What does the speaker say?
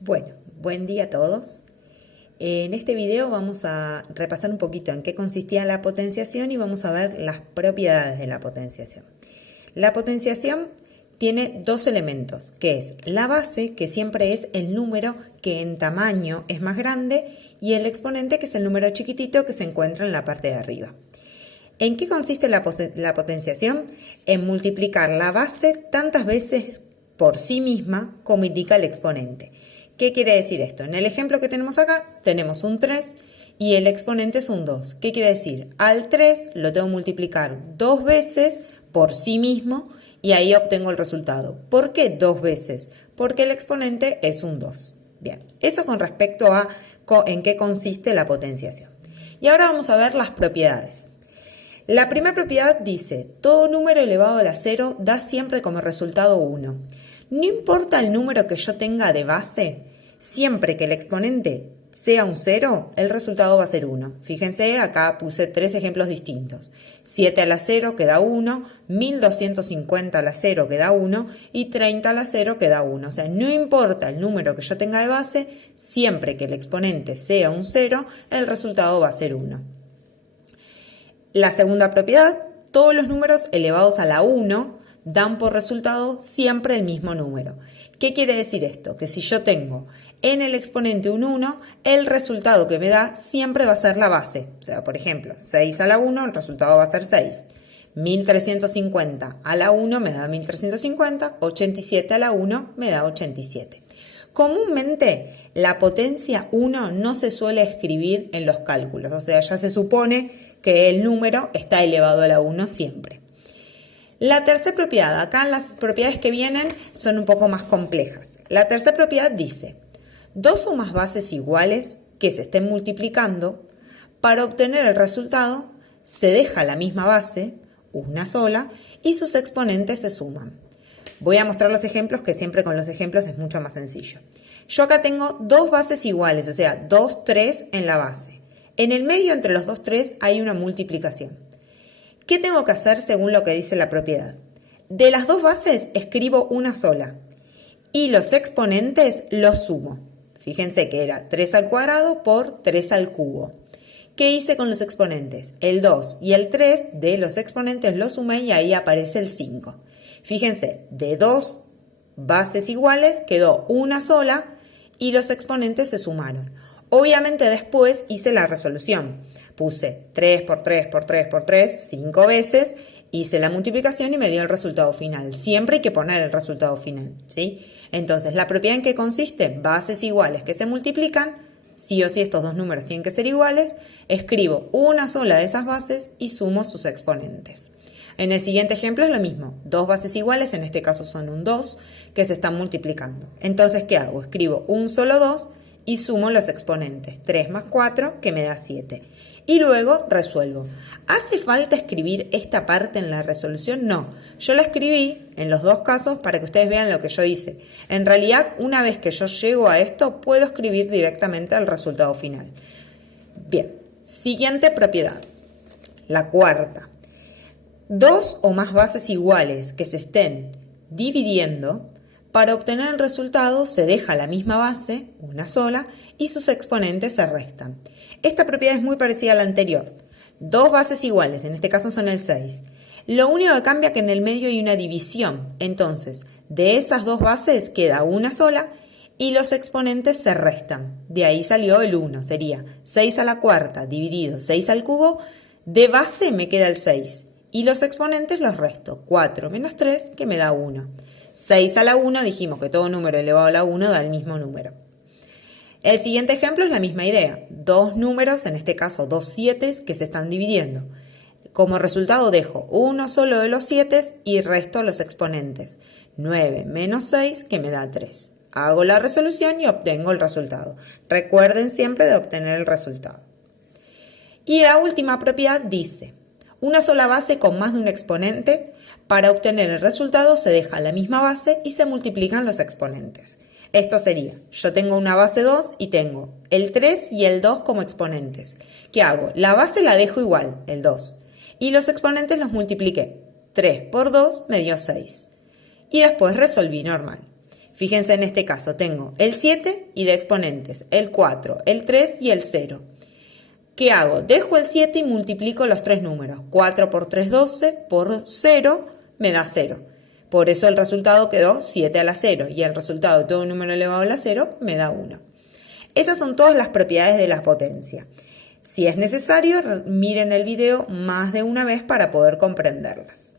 Bueno, buen día a todos. En este video vamos a repasar un poquito en qué consistía la potenciación y vamos a ver las propiedades de la potenciación. La potenciación tiene dos elementos, que es la base, que siempre es el número que en tamaño es más grande, y el exponente, que es el número chiquitito que se encuentra en la parte de arriba. ¿En qué consiste la potenciación? En multiplicar la base tantas veces por sí misma como indica el exponente. ¿Qué quiere decir esto? En el ejemplo que tenemos acá, tenemos un 3 y el exponente es un 2. ¿Qué quiere decir? Al 3 lo tengo que multiplicar dos veces por sí mismo y ahí obtengo el resultado. ¿Por qué dos veces? Porque el exponente es un 2. Bien, eso con respecto a en qué consiste la potenciación. Y ahora vamos a ver las propiedades. La primera propiedad dice, todo número elevado a la 0 da siempre como resultado 1. No importa el número que yo tenga de base, siempre que el exponente sea un 0, el resultado va a ser 1. Fíjense, acá puse tres ejemplos distintos. 7 a la 0 queda 1, 1250 a la 0 queda 1 y 30 a la 0 queda 1. O sea, no importa el número que yo tenga de base, siempre que el exponente sea un 0, el resultado va a ser 1. La segunda propiedad, todos los números elevados a la 1 dan por resultado siempre el mismo número. ¿Qué quiere decir esto? Que si yo tengo en el exponente un 1, el resultado que me da siempre va a ser la base. O sea, por ejemplo, 6 a la 1, el resultado va a ser 6. 1350 a la 1 me da 1350, 87 a la 1 me da 87. Comúnmente la potencia 1 no se suele escribir en los cálculos, o sea, ya se supone que el número está elevado a la 1 siempre. La tercera propiedad, acá las propiedades que vienen son un poco más complejas. La tercera propiedad dice, dos o más bases iguales que se estén multiplicando, para obtener el resultado se deja la misma base, una sola, y sus exponentes se suman. Voy a mostrar los ejemplos, que siempre con los ejemplos es mucho más sencillo. Yo acá tengo dos bases iguales, o sea, 2, 3 en la base. En el medio entre los 2, 3 hay una multiplicación. ¿Qué tengo que hacer según lo que dice la propiedad? De las dos bases escribo una sola y los exponentes los sumo. Fíjense que era 3 al cuadrado por 3 al cubo. ¿Qué hice con los exponentes? El 2 y el 3 de los exponentes los sumé y ahí aparece el 5. Fíjense, de dos bases iguales quedó una sola y los exponentes se sumaron. Obviamente después hice la resolución. Puse 3 por 3 por 3 por 3, 5 veces, hice la multiplicación y me dio el resultado final. Siempre hay que poner el resultado final, ¿sí? Entonces, ¿la propiedad en qué consiste? Bases iguales que se multiplican, sí o sí estos dos números tienen que ser iguales, escribo una sola de esas bases y sumo sus exponentes. En el siguiente ejemplo es lo mismo, dos bases iguales, en este caso son un 2, que se están multiplicando. Entonces, ¿qué hago? Escribo un solo 2 y sumo los exponentes, 3 más 4, que me da 7. Y luego resuelvo. ¿Hace falta escribir esta parte en la resolución? No, yo la escribí en los dos casos para que ustedes vean lo que yo hice. En realidad, una vez que yo llego a esto, puedo escribir directamente el resultado final. Bien, siguiente propiedad, la cuarta. Dos o más bases iguales que se estén dividiendo, para obtener el resultado se deja la misma base, una sola, y sus exponentes se restan. Esta propiedad es muy parecida a la anterior. Dos bases iguales, en este caso son el 6. Lo único que cambia es que en el medio hay una división. Entonces, de esas dos bases queda una sola y los exponentes se restan. De ahí salió el 1. Sería 6 a la cuarta dividido 6 al cubo. De base me queda el 6. Y los exponentes los resto. 4 menos 3, que me da 1. 6 a la 1, dijimos que todo número elevado a la 1 da el mismo número. El siguiente ejemplo es la misma idea. Dos números, en este caso dos 7 que se están dividiendo. Como resultado dejo uno solo de los 7 y resto los exponentes. 9 menos 6, que me da 3. Hago la resolución y obtengo el resultado. Recuerden siempre de obtener el resultado. Y la última propiedad dice, una sola base con más de un exponente, para obtener el resultado se deja la misma base y se multiplican los exponentes. Esto sería, yo tengo una base 2 y tengo el 3 y el 2 como exponentes. ¿Qué hago? La base la dejo igual, el 2, y los exponentes los multipliqué. 3 por 2 me dio 6. Y después resolví normal. Fíjense en este caso, tengo el 7 y de exponentes, el 4, el 3 y el 0. ¿Qué hago? Dejo el 7 y multiplico los tres números. 4 por 3, 12, por 0 me da 0. Por eso el resultado quedó 7 a la 0 y el resultado de todo un número elevado a la 0 me da 1. Esas son todas las propiedades de la potencia. Si es necesario, miren el video más de una vez para poder comprenderlas.